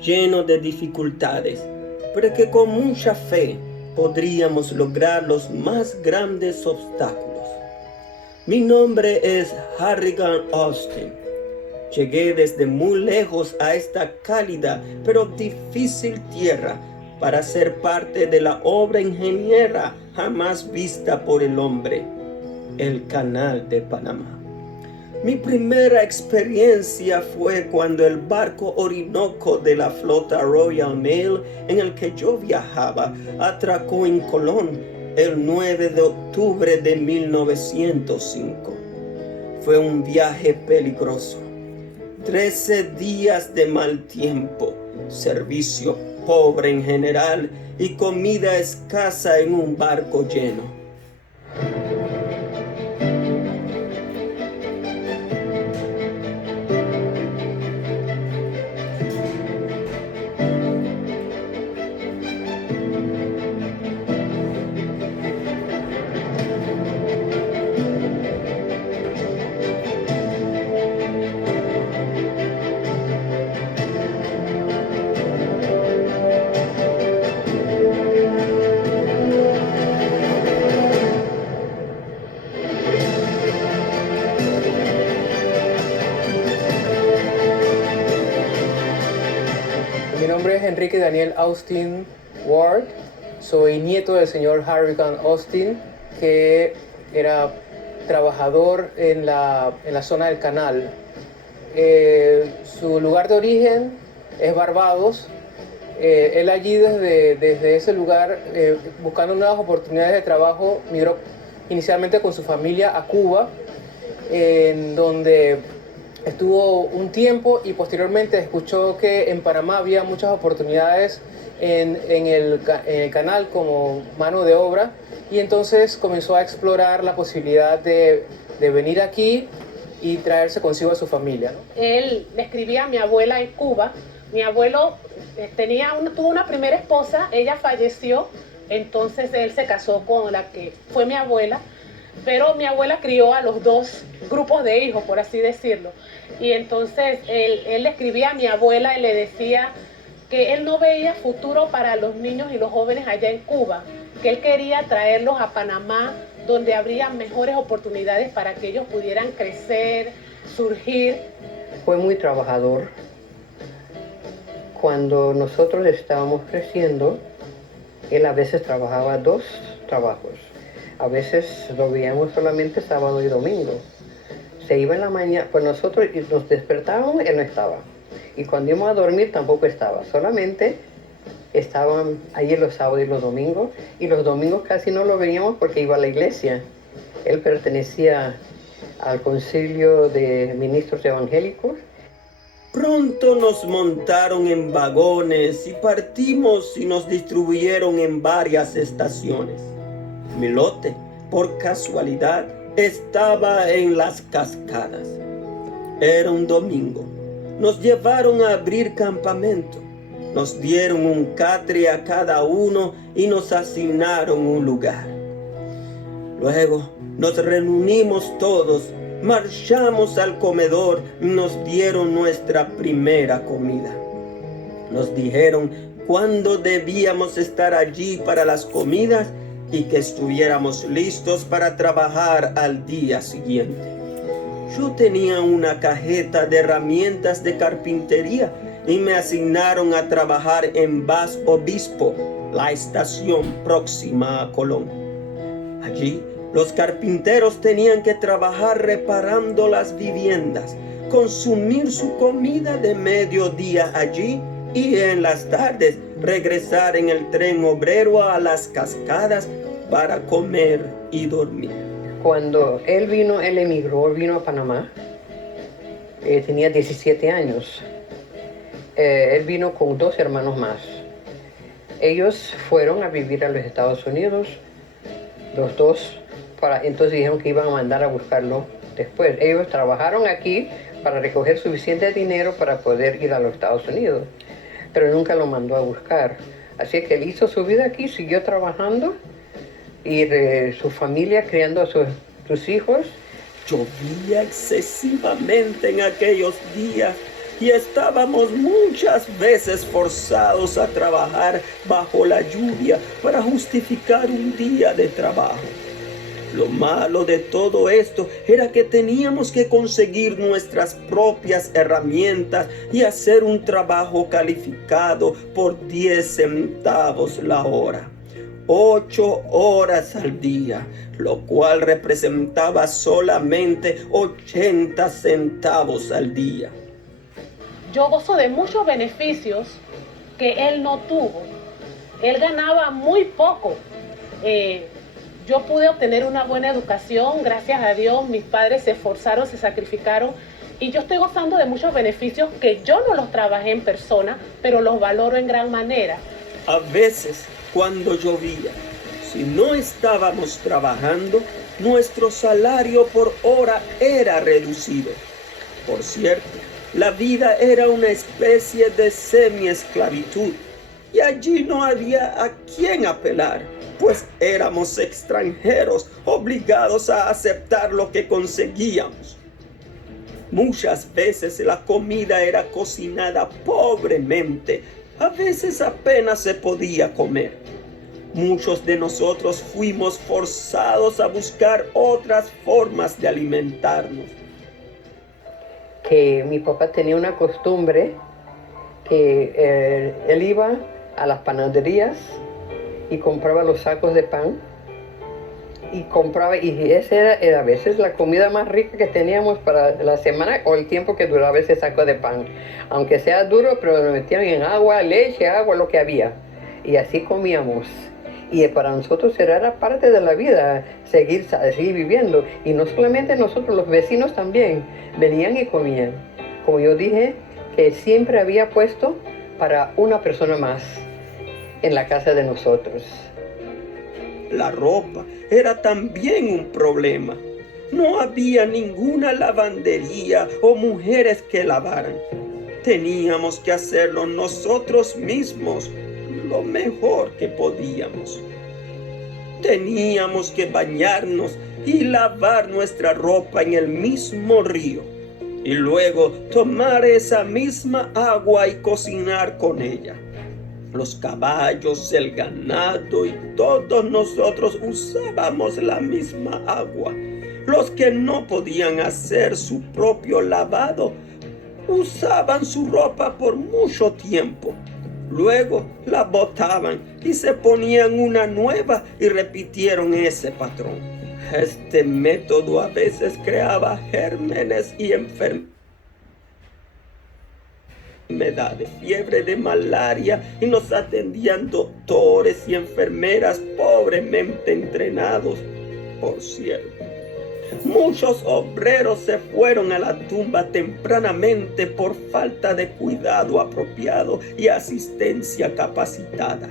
lleno de dificultades, pero que con mucha fe podríamos lograr los más grandes obstáculos. Mi nombre es Harrigan Austin. Llegué desde muy lejos a esta cálida pero difícil tierra para ser parte de la obra ingeniera jamás vista por el hombre, el Canal de Panamá. Mi primera experiencia fue cuando el barco Orinoco de la flota Royal Mail en el que yo viajaba atracó en Colón el 9 de octubre de 1905. Fue un viaje peligroso. 13 días de mal tiempo, servicio pobre en general y comida escasa en un barco lleno. Mi nombre es Enrique Daniel Austin Ward, soy nieto del señor Harrigan Austin, que era trabajador en la zona del canal. Su lugar de origen es Barbados. Él allí desde ese lugar, buscando nuevas oportunidades de trabajo, migró inicialmente con su familia a Cuba, en donde estuvo un tiempo y posteriormente escuchó que en Panamá había muchas oportunidades en el canal como mano de obra, y entonces comenzó a explorar la posibilidad de venir aquí y traerse consigo a su familia, ¿no? Él le escribía a mi abuela en Cuba. Mi abuelo tuvo una primera esposa, ella falleció, entonces él se casó con la que fue mi abuela, pero mi abuela crió a los dos grupos de hijos, por así decirlo. Y entonces él le escribía a mi abuela y le decía que él no veía futuro para los niños y los jóvenes allá en Cuba, que él quería traerlos a Panamá, donde habría mejores oportunidades para que ellos pudieran crecer, surgir. Fue muy trabajador. Cuando nosotros estábamos creciendo, él a veces trabajaba 2 trabajos. A veces lo veíamos solamente sábado y domingo. Se iba en la mañana, pues nosotros nos despertábamos, él no estaba. Y cuando íbamos a dormir tampoco estaba. Solamente estaban ahí los sábados y los domingos. Y los domingos casi no lo veíamos porque iba a la iglesia. Él pertenecía al concilio de ministros evangélicos. Pronto nos montaron en vagones y partimos y nos distribuyeron en varias estaciones. Mi lote, por casualidad, estaba en Las Cascadas. Era un domingo. Nos llevaron a abrir campamento. Nos dieron un catre a cada uno y nos asignaron un lugar. Luego nos reunimos todos, marchamos al comedor y nos dieron nuestra primera comida. Nos dijeron cuándo debíamos estar allí para las comidas y que estuviéramos listos para trabajar al día siguiente. Yo tenía una cajeta de herramientas de carpintería y me asignaron a trabajar en Bas Obispo, la estación próxima a Colón. Allí, los carpinteros tenían que trabajar reparando las viviendas, consumir su comida de mediodía allí y en las tardes regresar en el tren obrero a Las Cascadas para comer y dormir. Cuando él emigró, vino a Panamá, tenía 17 años. Él vino con 2 hermanos más. Ellos fueron a vivir a los Estados Unidos, los dos, entonces dijeron que iban a mandar a buscarlo después. Ellos trabajaron aquí para recoger suficiente dinero para poder ir a los Estados Unidos, pero nunca lo mandó a buscar. Así que él hizo su vida aquí, siguió trabajando y su familia criando a sus hijos. Llovía excesivamente en aquellos días y estábamos muchas veces forzados a trabajar bajo la lluvia para justificar un día de trabajo. Lo malo de todo esto era que teníamos que conseguir nuestras propias herramientas y hacer un trabajo calificado por 10 centavos la hora. 8 horas al día, lo cual representaba solamente 80 centavos al día. Yo gozo de muchos beneficios que él no tuvo. Él ganaba muy poco. Yo pude obtener una buena educación, gracias a Dios. Mis padres se esforzaron, se sacrificaron y yo estoy gozando de muchos beneficios que yo no los trabajé en persona, pero los valoro en gran manera. A veces, cuando llovía, si no estábamos trabajando, nuestro salario por hora era reducido. Por cierto, la vida era una especie de semi-esclavitud y allí no había a quién apelar, pues éramos extranjeros obligados a aceptar lo que conseguíamos. Muchas veces la comida era cocinada pobremente, a veces apenas se podía comer. Muchos de nosotros fuimos forzados a buscar otras formas de alimentarnos. Que mi papá tenía una costumbre que él iba a las panaderías y compraba los sacos de pan y esa era a veces la comida más rica que teníamos para la semana o el tiempo que duraba ese saco de pan, aunque sea duro, pero lo metían en agua, leche, agua, lo que había, y así comíamos. Y para nosotros era parte de la vida, seguir viviendo. Y no solamente nosotros, los vecinos también venían y comían. Como yo dije, que siempre había puesto para una persona más en la casa de nosotros. La ropa era también un problema. No había ninguna lavandería o mujeres que lavaran. Teníamos que hacerlo nosotros mismos, lo mejor que podíamos. Teníamos que bañarnos y lavar nuestra ropa en el mismo río y luego tomar esa misma agua y cocinar con ella. Los caballos, el ganado y todos nosotros usábamos la misma agua. Los que no podían hacer su propio lavado usaban su ropa por mucho tiempo. Luego la botaban y se ponían una nueva y repitieron ese patrón. Este método a veces creaba gérmenes y enfermedades, fiebre de malaria, y nos atendían doctores y enfermeras pobremente entrenados. Por cierto, muchos obreros se fueron a la tumba tempranamente por falta de cuidado apropiado y asistencia capacitada.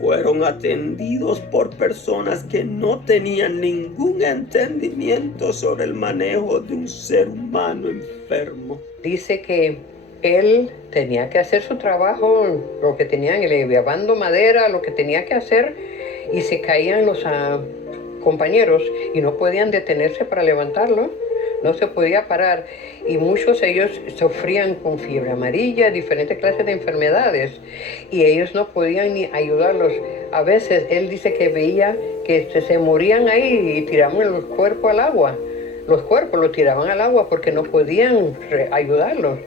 Fueron atendidos por personas que no tenían ningún entendimiento sobre el manejo de un ser humano enfermo. Dice que él tenía que hacer su trabajo, lo que tenían, llevando madera, lo que tenía que hacer, y se caían los compañeros y no podían detenerse para levantarlo, no se podía parar, y muchos de ellos sufrían con fiebre amarilla, diferentes clases de enfermedades, y ellos no podían ni ayudarlos. A veces él dice que veía que se morían ahí y tiraban los cuerpos al agua. Los cuerpos los tiraban al agua porque no podían ayudarlos.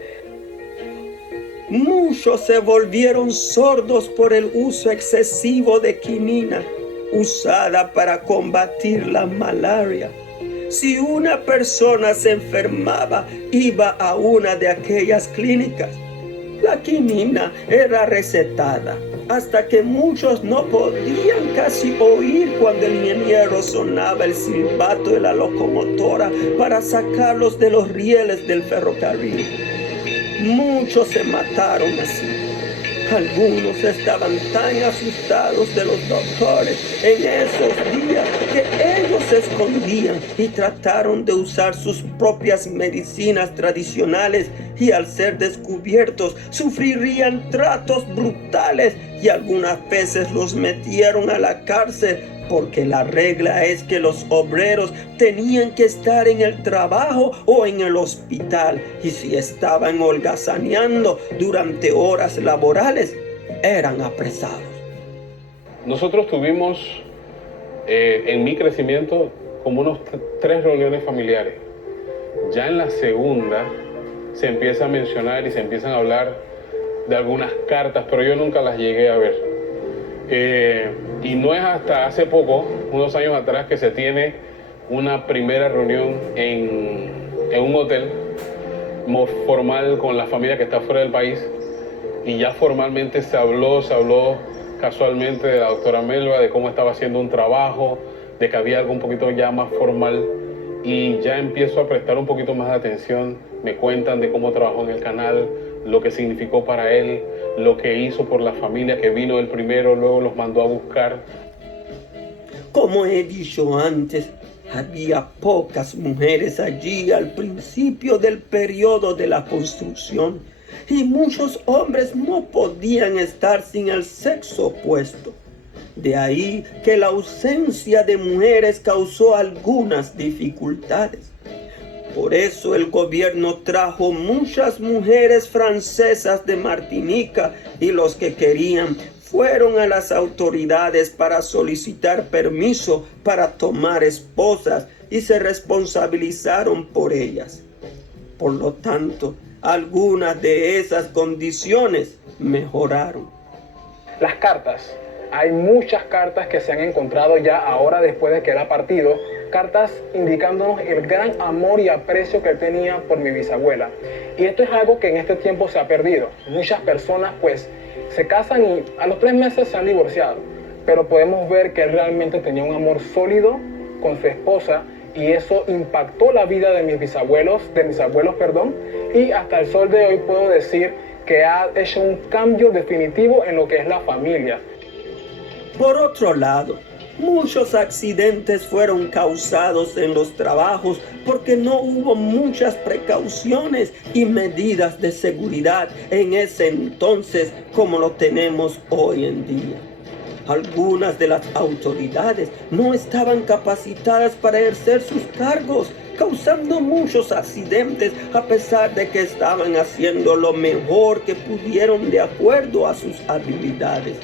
Muchos se volvieron sordos por el uso excesivo de quinina, usada para combatir la malaria. Si una persona se enfermaba, iba a una de aquellas clínicas. La quinina era recetada, hasta que muchos no podían casi oír cuando el ingeniero sonaba el silbato de la locomotora para sacarlos de los rieles del ferrocarril. Muchos se mataron así. Algunos estaban tan asustados de los doctores en esos días que ellos se escondían y trataron de usar sus propias medicinas tradicionales, y al ser descubiertos sufrirían tratos brutales y algunas veces los metieron a la cárcel porque la regla es que los obreros tenían que estar en el trabajo o en el hospital, y si estaban holgazaneando durante horas laborales, eran apresados. Nosotros tuvimos en mi crecimiento como unos 3 reuniones familiares. Ya en la segunda se empieza a mencionar y se empiezan a hablar de algunas cartas, pero yo nunca las llegué a ver. Y no es hasta hace poco, unos años atrás, que se tiene una primera reunión en un hotel formal con la familia que está fuera del país, y ya formalmente se habló casualmente de la doctora Melba, de cómo estaba haciendo un trabajo, de que había algo un poquito ya más formal, y ya empiezo a prestar un poquito más de atención. Me cuentan de cómo trabajó en el canal, lo que significó para él, lo que hizo por la familia, que vino el primero, luego los mandó a buscar. Como he dicho antes, había pocas mujeres allí al principio del periodo de la construcción, y muchos hombres no podían estar sin el sexo opuesto. De ahí que la ausencia de mujeres causó algunas dificultades. Por eso el gobierno trajo muchas mujeres francesas de Martinica, y los que querían fueron a las autoridades para solicitar permiso para tomar esposas, y se responsabilizaron por ellas. Por lo tanto, algunas de esas condiciones mejoraron. Las cartas. Hay muchas cartas que se han encontrado ya ahora después de que él ha partido, cartas indicándonos el gran amor y aprecio que él tenía por mi bisabuela. Y esto es algo que en este tiempo se ha perdido. Muchas personas pues se casan y a los 3 meses se han divorciado, pero podemos ver que él realmente tenía un amor sólido con su esposa, y eso impactó la vida de mis abuelos, y hasta el sol de hoy puedo decir que ha hecho un cambio definitivo en lo que es la familia. Por otro lado, muchos accidentes fueron causados en los trabajos porque no hubo muchas precauciones y medidas de seguridad en ese entonces como lo tenemos hoy en día. Algunas de las autoridades no estaban capacitadas para ejercer sus cargos, causando muchos accidentes a pesar de que estaban haciendo lo mejor que pudieron de acuerdo a sus habilidades.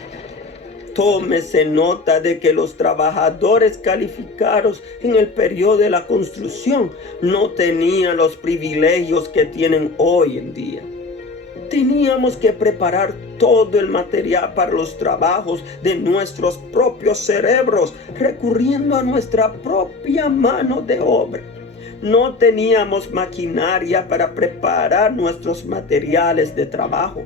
Tómese nota de que los trabajadores calificados en el periodo de la construcción no tenían los privilegios que tienen hoy en día. Teníamos que preparar todo el material para los trabajos de nuestros propios cerebros, recurriendo a nuestra propia mano de obra. No teníamos maquinaria para preparar nuestros materiales de trabajo.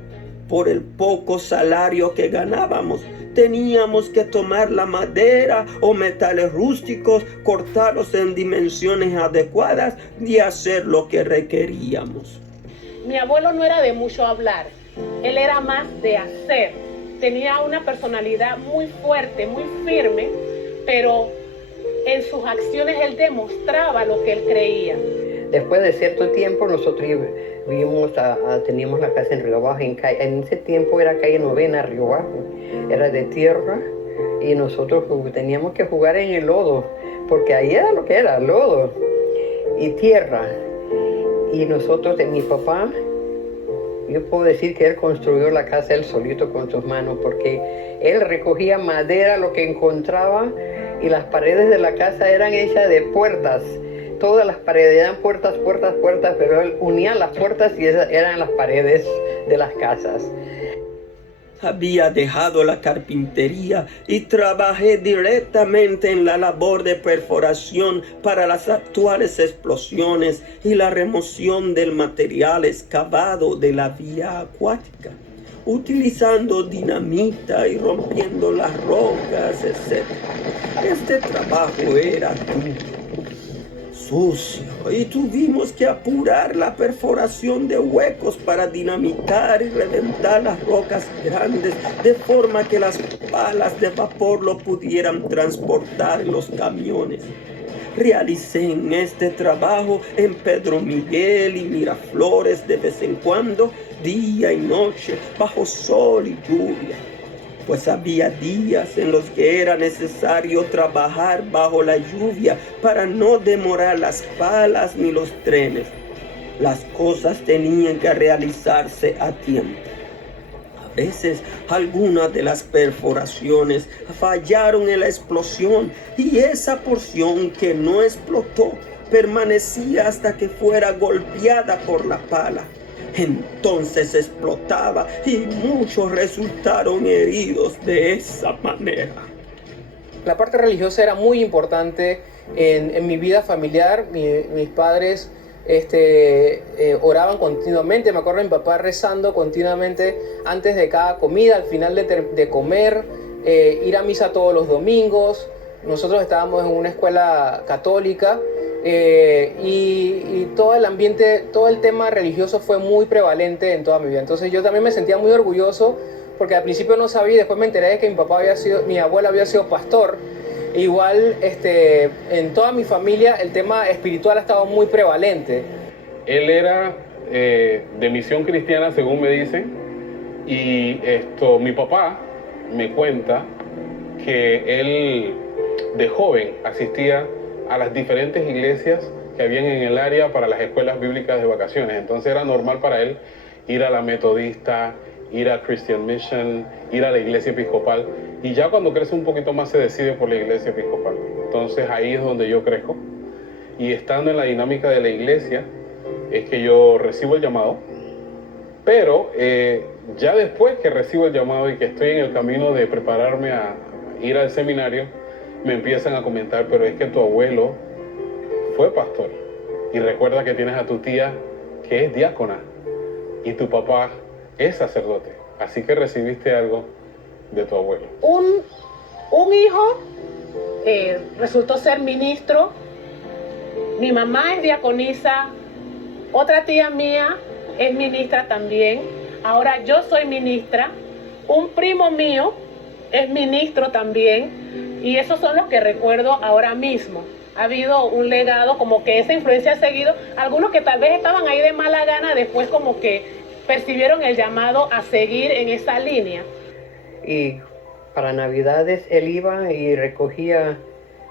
Por el poco salario que ganábamos, teníamos que tomar la madera o metales rústicos, cortarlos en dimensiones adecuadas y hacer lo que requeríamos. Mi abuelo no era de mucho hablar, él era más de hacer. Tenía una personalidad muy fuerte, muy firme, pero en sus acciones él demostraba lo que él creía. Después de cierto tiempo nosotros teníamos la casa en Río Bajo. En ese tiempo era calle Novena, Río Bajo. Era de tierra y nosotros teníamos que jugar en el lodo, porque ahí era lo que era, lodo y tierra. Y nosotros, mi papá, yo puedo decir que él construyó la casa él solito con sus manos, porque él recogía madera, lo que encontraba, y las paredes de la casa eran hechas de puertas. Todas las paredes eran puertas, pero él unía las puertas y esas eran las paredes de las casas. Había dejado la carpintería y trabajé directamente en la labor de perforación para las actuales explosiones y la remoción del material excavado de la vía acuática, utilizando dinamita y rompiendo las rocas, etc. Este trabajo era duro, sucio, y tuvimos que apurar la perforación de huecos para dinamitar y reventar las rocas grandes de forma que las palas de vapor lo pudieran transportar en los camiones. Realicé en este trabajo en Pedro Miguel y Miraflores de vez en cuando, día y noche, bajo sol y lluvia. pues había días en los que era necesario trabajar bajo la lluvia para no demorar las palas ni los trenes. Las cosas tenían que realizarse a tiempo. A veces algunas de las perforaciones fallaron en la explosión y esa porción que no explotó permanecía hasta que fuera golpeada por la pala. Entonces explotaba y muchos resultaron heridos de esa manera. La parte religiosa era muy importante en mi vida familiar. Mis padres oraban continuamente. Me acuerdo de mi papá rezando continuamente antes de cada comida, al final de comer, ir a misa todos los domingos. Nosotros estábamos en una escuela católica y todo el ambiente, todo el tema religioso fue muy prevalente en toda mi vida. Entonces yo también me sentía muy orgulloso porque al principio no sabía, después me enteré de que mi abuelo había sido pastor. Igual en toda mi familia el tema espiritual ha estado muy prevalente. Él era de misión cristiana, según me dicen, y mi papá me cuenta que él de joven asistía a las diferentes iglesias que habían en el área para las escuelas bíblicas de vacaciones. Entonces era normal para él ir a la Metodista, ir a Christian Mission, ir a la iglesia episcopal. Y ya cuando crece un poquito más se decide por la iglesia episcopal. Entonces ahí es donde yo crezco. Y estando en la dinámica de la iglesia es que yo recibo el llamado. Pero ya después que recibo el llamado y que estoy en el camino de prepararme a ir al seminario, me empiezan a comentar, pero es que tu abuelo fue pastor. Y recuerda que tienes a tu tía que es diácona. Y tu papá es sacerdote. Así que recibiste algo de tu abuelo. Un hijo resultó ser ministro. Mi mamá es diaconisa. Otra tía mía es ministra también. Ahora yo soy ministra. Un primo mío es ministro también. Y esos son los que recuerdo ahora mismo. Ha habido un legado, como que esa influencia ha seguido. Algunos que tal vez estaban ahí de mala gana, después como que percibieron el llamado a seguir en esa línea. Y para Navidades él iba y recogía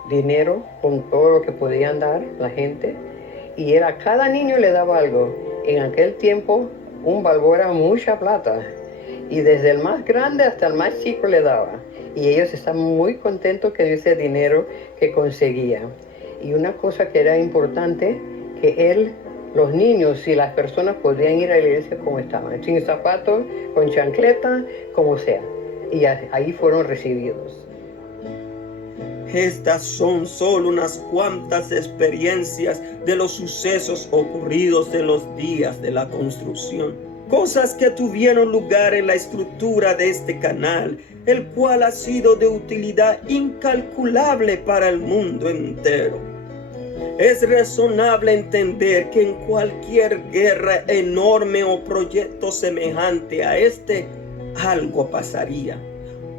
dinero con todo lo que podían dar la gente. Y a cada niño le daba algo. En aquel tiempo un balboa era mucha plata. Y desde el más grande hasta el más chico le daba. Y ellos estaban muy contentos con ese dinero que conseguía. Y una cosa que era importante, que los niños y las personas podían ir a la iglesia como estaban, sin zapatos, con chancleta, como sea. Y ahí fueron recibidos. Estas son solo unas cuantas experiencias de los sucesos ocurridos en los días de la construcción. Cosas que tuvieron lugar en la estructura de este canal, el cual ha sido de utilidad incalculable para el mundo entero. Es razonable entender que en cualquier guerra enorme o proyecto semejante a este, algo pasaría.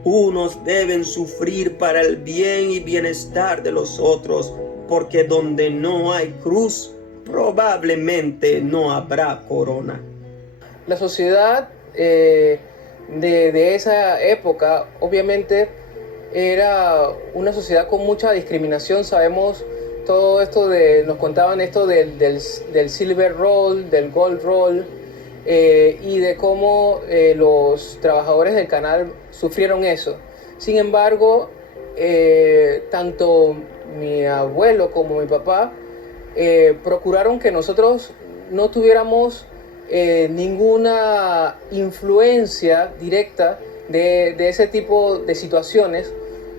Unos deben sufrir para el bien y bienestar de los otros, porque donde no hay cruz, probablemente no habrá corona. La sociedad de esa época obviamente era una sociedad con mucha discriminación. Sabemos todo esto nos contaban esto del silver roll, del gold roll, y de cómo los trabajadores del canal sufrieron eso. Sin embargo, tanto mi abuelo como mi papá procuraron que nosotros no tuviéramos ninguna influencia directa de ese tipo de situaciones,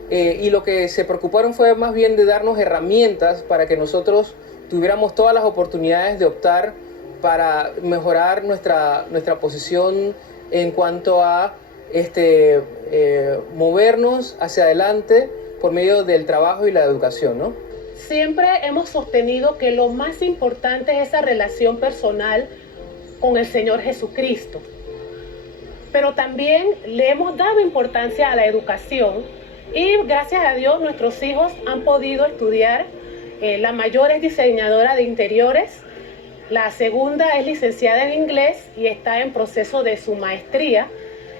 y lo que se preocuparon fue más bien de darnos herramientas para que nosotros tuviéramos todas las oportunidades de optar para mejorar nuestra posición en cuanto a movernos hacia adelante por medio del trabajo y la educación, ¿no? Siempre hemos sostenido que lo más importante es esa relación personal con el Señor Jesucristo. Pero también le hemos dado importancia a la educación y gracias a Dios nuestros hijos han podido estudiar. La mayor es diseñadora de interiores, la segunda es licenciada en inglés y está en proceso de su maestría.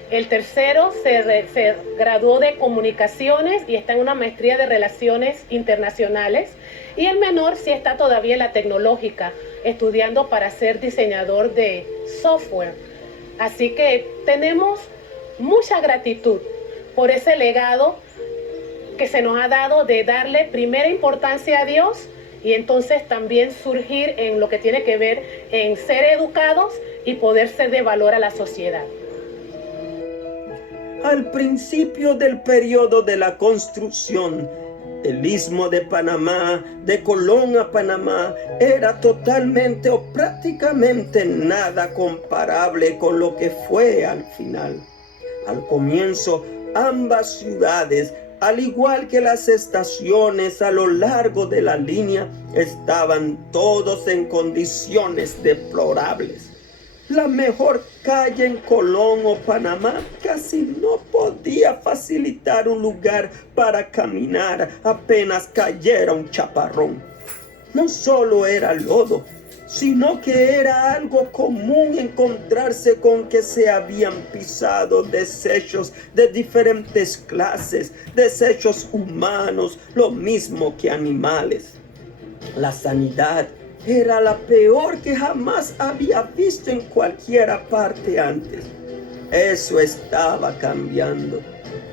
El tercero se graduó de comunicaciones y está en una maestría de relaciones internacionales. Y el menor sí está todavía en la tecnológica, estudiando para ser diseñador de software. Así que tenemos mucha gratitud por ese legado que se nos ha dado de darle primera importancia a Dios y entonces también surgir en lo que tiene que ver en ser educados y poder ser de valor a la sociedad. Al principio del periodo de la construcción, el Istmo de Panamá, de Colón a Panamá, era totalmente o prácticamente nada comparable con lo que fue al final. Al comienzo, ambas ciudades, al igual que las estaciones a lo largo de la línea, estaban todos en condiciones deplorables. La mejor calle en Colón o Panamá casi no podía facilitar un lugar para caminar apenas cayera un chaparrón. No solo era lodo, sino que era algo común encontrarse con que se habían pisado desechos de diferentes clases, desechos humanos, lo mismo que animales. La sanidad era la peor que jamás había visto en cualquier parte antes. Eso estaba cambiando.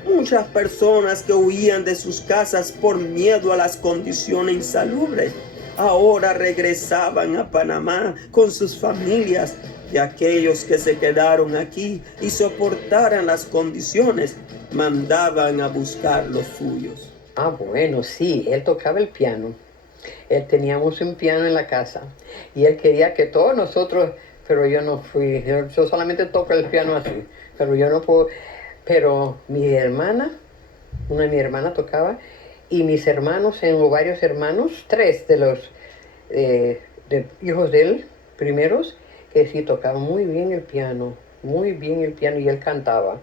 Muchas personas que huían de sus casas por miedo a las condiciones insalubres, ahora regresaban a Panamá con sus familias, y aquellos que se quedaron aquí y soportaran las condiciones, mandaban a buscar los suyos. Bueno, sí, él tocaba el piano. Teníamos un piano en la casa y él quería que todos nosotros, pero yo no fui, yo solamente toco el piano así, pero yo no puedo. Pero mi hermana, una de mis hermanas tocaba, y mis hermanos, tengo varios hermanos, 3 de los hijos de él, primeros, que sí tocaban muy bien el piano, y él cantaba.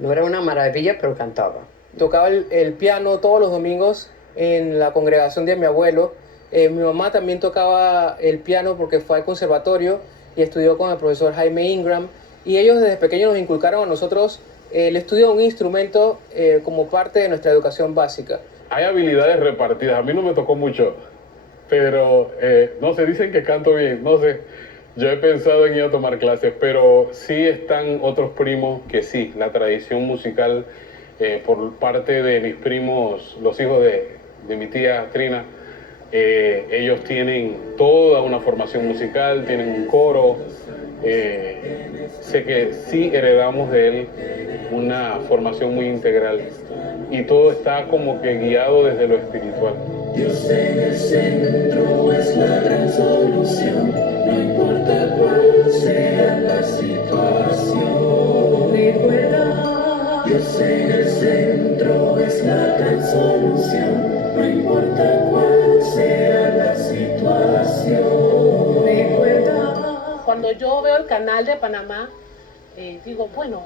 No era una maravilla, pero cantaba. Tocaba el piano todos los domingos en la congregación de mi abuelo. Mi mamá también tocaba el piano porque fue al conservatorio y estudió con el profesor Jaime Ingram. Y ellos desde pequeños nos inculcaron a nosotros el estudio de un instrumento como parte de nuestra educación básica. Hay habilidades repartidas. A mí no me tocó mucho, pero no sé, dicen que canto bien, no sé. Yo he pensado en ir a tomar clases, pero sí están otros primos que sí, la tradición musical por parte de mis primos, los hijos de mi tía Trina, ellos tienen toda una formación musical, tienen un coro. Sé que sí heredamos de él una formación muy integral y todo está como que guiado desde lo espiritual. Dios en el centro es la gran solución, no importa cuál sea la situación. Recuerda, Dios en el centro es la gran solución, no importa cuál sea la situación. Recuerda. Cuando yo veo el canal de Panamá, digo, bueno,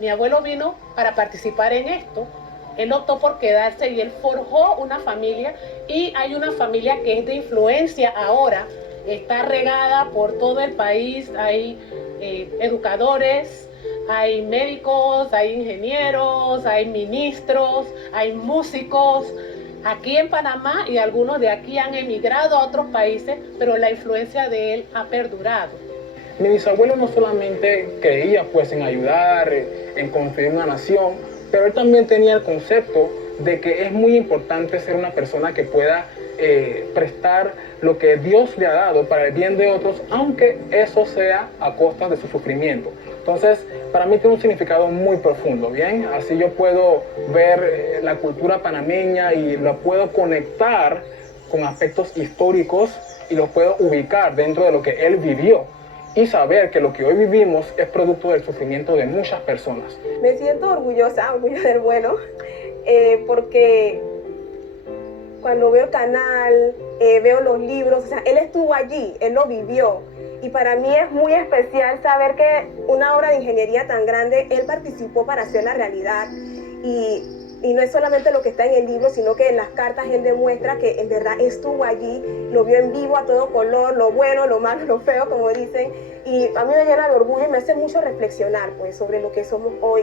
mi abuelo vino para participar en esto. Él optó por quedarse y él forjó una familia, y hay una familia que es de influencia ahora, está regada por todo el país. Hay educadores, hay médicos, hay ingenieros, hay ministros, hay músicos aquí en Panamá, y algunos de aquí han emigrado a otros países, pero la influencia de él ha perdurado. Mi bisabuelo no solamente creía pues en ayudar, en construir una nación, pero él también tenía el concepto de que es muy importante ser una persona que pueda prestar lo que Dios le ha dado para el bien de otros, aunque eso sea a costa de su sufrimiento. Entonces, para mí tiene un significado muy profundo, ¿bien? Así yo puedo ver la cultura panameña y la puedo conectar con aspectos históricos y los puedo ubicar dentro de lo que él vivió, y saber que lo que hoy vivimos es producto del sufrimiento de muchas personas. Me siento orgullosa del abuelo, porque cuando veo el canal, veo los libros, o sea, él estuvo allí, él lo vivió. Y para mí es muy especial saber que una obra de ingeniería tan grande, él participó para hacer la realidad. Y Y no es solamente lo que está en el libro, sino que en las cartas él demuestra que en verdad estuvo allí, lo vio en vivo a todo color, lo bueno, lo malo, lo feo, como dicen. Y a mí me llena de orgullo y me hace mucho reflexionar pues, sobre lo que somos hoy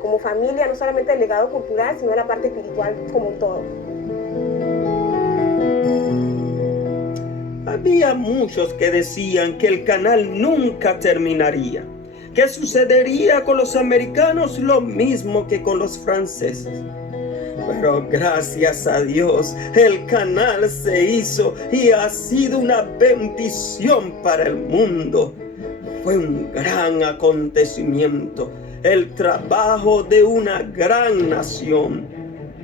como familia, no solamente el legado cultural, sino la parte espiritual como un todo. Había muchos que decían que el canal nunca terminaría, que sucedería con los americanos lo mismo que con los franceses. Pero gracias a Dios, el canal se hizo y ha sido una bendición para el mundo. Fue un gran acontecimiento, el trabajo de una gran nación.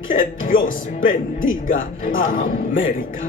Que Dios bendiga a América.